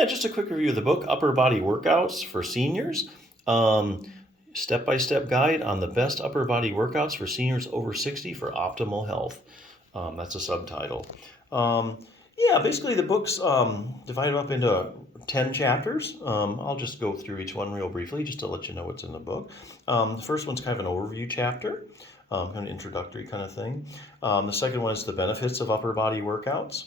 Yeah, just a quick review of the book, Upper Body Workouts for Seniors. Step-by-step guide on the best upper body workouts for seniors over 60 for optimal health. That's a subtitle. Yeah, basically the book's divided up into 10 chapters. I'll just go through each one real briefly just to let you know what's in the book. The first one's kind of an overview chapter, kind of an introductory kind of thing. The second one is the benefits of upper body workouts.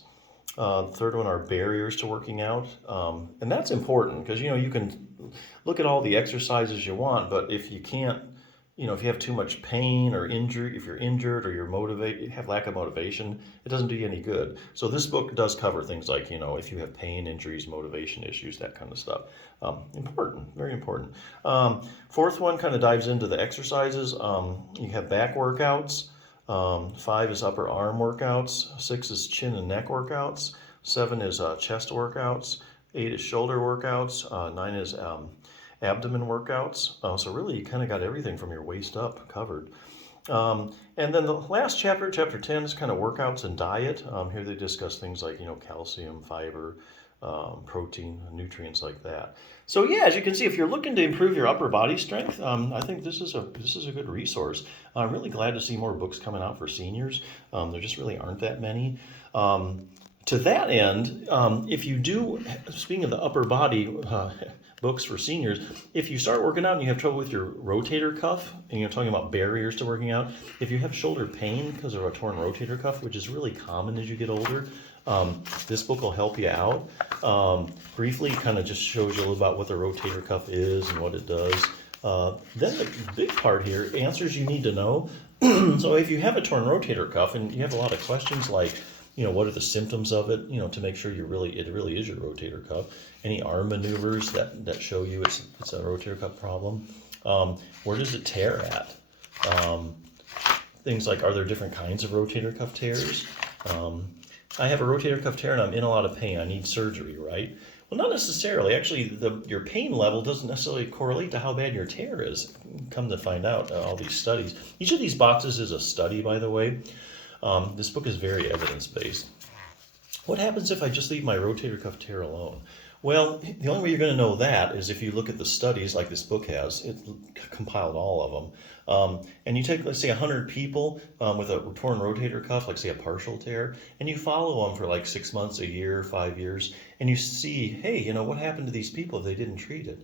The third one are barriers to working out. And that's important because, you can look at all the exercises you want, but if you can't, if you have too much pain or injury, if you're injured or you have lack of motivation, it doesn't do you any good. So this book does cover things like, if you have pain, injuries, motivation issues, that kind of stuff. Important, very important. Fourth one kind of dives into the exercises. You have back workouts. 5 is upper arm workouts. 6 is chin and neck workouts. 7 is chest workouts. 8 is shoulder workouts. 9 is abdomen workouts. So really you kind of got everything from your waist up covered. And then the last chapter, chapter 10, is kind of workouts and diet. Here they discuss things like, calcium, fiber, protein, nutrients like that. So yeah, as you can see, if you're looking to improve your upper body strength, I think this is a good resource. I'm really glad to see more books coming out for seniors. There just really aren't that many. To that end, if you do, speaking of the upper body books for seniors, if you start working out and you have trouble with your rotator cuff, and you're talking about barriers to working out, if you have shoulder pain because of a torn rotator cuff, which is really common as you get older, this book will help you out. Briefly, kind of just shows you a little about what the rotator cuff is and what it does. Then the big part here, answers you need to know. So if you have a torn rotator cuff and you have a lot of questions like, what are the symptoms of it, to make sure it really is your rotator cuff. Any arm maneuvers that show you it's a rotator cuff problem. Where does it tear at? Things like, are there different kinds of rotator cuff tears? I have a rotator cuff tear and I'm in a lot of pain. I need surgery, right? Well, not necessarily. Actually, your pain level doesn't necessarily correlate to how bad your tear is. Come to find out, all these studies. Each of these boxes is a study, by the way. This book is very evidence-based. What happens if I just leave my rotator cuff tear alone? Well, the only way you're going to know that is if you look at the studies like this book has. It compiled all of them. And you take, let's say, 100 people with a torn rotator cuff, like say a partial tear, and you follow them for like 6 months, a year, 5 years, and you see, hey, what happened to these people if they didn't treat it?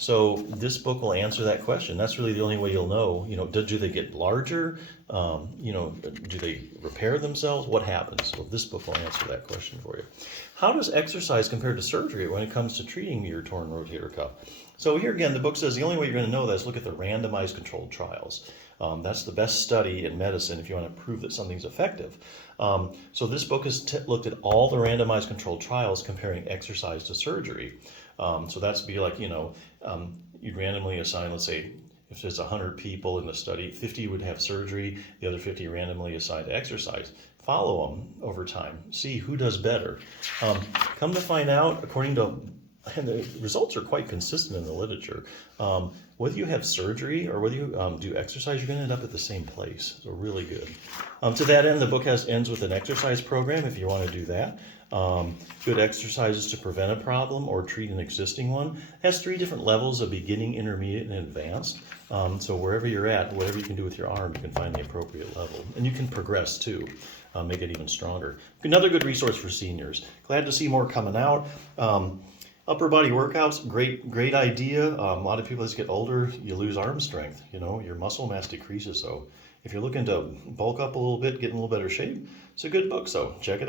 So this book will answer that question. That's really the only way you'll know. Do they get larger? Do they repair themselves? What happens? Well, this book will answer that question for you. How does exercise compare to surgery when it comes to treating your torn rotator cuff? So here again, the book says the only way you're going to know that is look at the randomized controlled trials. That's the best study in medicine if you want to prove that something's effective. So this book has looked at all the randomized controlled trials comparing exercise to surgery. So that's be like, you'd randomly assign, let's say, if there's 100 people in the study, 50 would have surgery, the other 50 randomly assigned to exercise. Follow them over time, see who does better. Come to find out, and the results are quite consistent in the literature. Whether you have surgery or whether you do exercise, you're going to end up at the same place. So really good. To that end, the book ends with an exercise program if you want to do that. Good exercises to prevent a problem or treat an existing one. It has 3 different levels of beginning, intermediate, and advanced. So wherever you're at, whatever you can do with your arm, you can find the appropriate level. And you can progress too, make it even stronger. Another good resource for seniors. Glad to see more coming out. Upper body workouts, great idea. A lot of people as you get older, you lose arm strength. Your muscle mass decreases. So if you're looking to bulk up a little bit, get in a little better shape, it's a good book. So check it out.